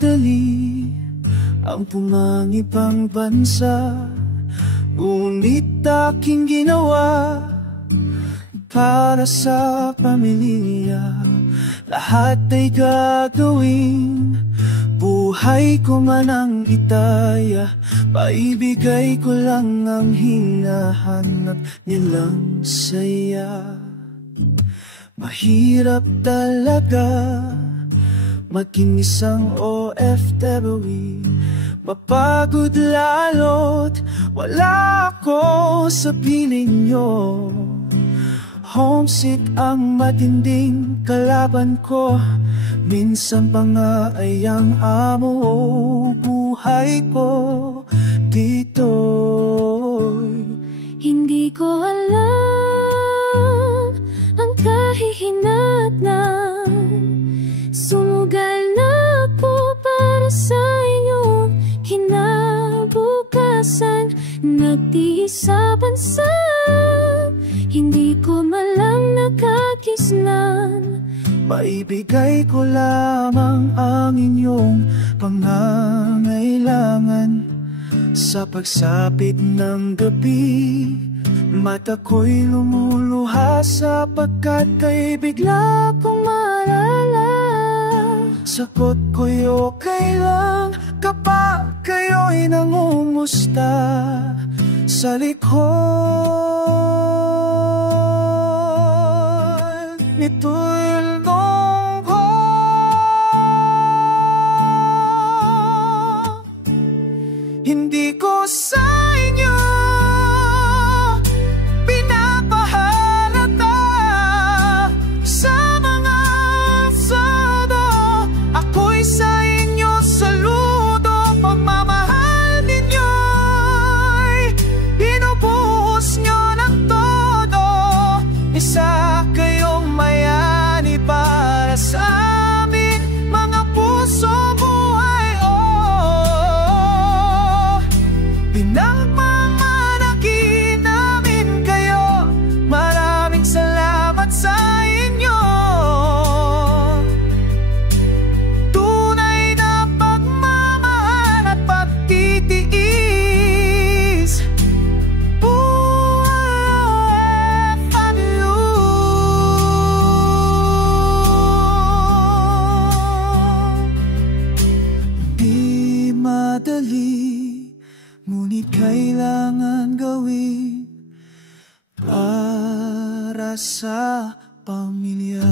madali ang pumangipang bansa, ngunit aking ginawa para sa pamilya. Lahat ay gagawin, buhay ko man ang itaya, paibigay ko lang ang hinahanap nilang saya. Mahirap talaga maging isang OFW, mapagod lalo't wala ako sa piling nyo. Homesick ang matinding kalaban ko, minsan pa nga ay ang amo buhay ko dito'y hindi ko alam ang kahihinatnan. Sumugal na ako para sa inyong kinabukasan. Nagtiis sa bansa, hindi ko malang nakakisnan. Maibigay ko lamang ang inyong pangangailangan. Sa pagsapit ng gabi, mata ko'y lumuluha sapagkat kay bigla kong maalala. Sagot ko'y okay lang kapag kayo'y nangumusta sa likod nito'y lungkot. Hindi ko sa inyo pinapahalata sa mga sado. Ako'y sa inyo saludo, pagmamahal ninyo'y binubuhos nyo ng todo. Isa kayong mayani para sa amin, mga puso buhay. Pinagmamalaki namin kayo, maraming salamat sa inyo. Tunay na pagmamahal at pagtitiis, buhay OFW. Di madali, ngunit kailangan gawin para sa pamilya.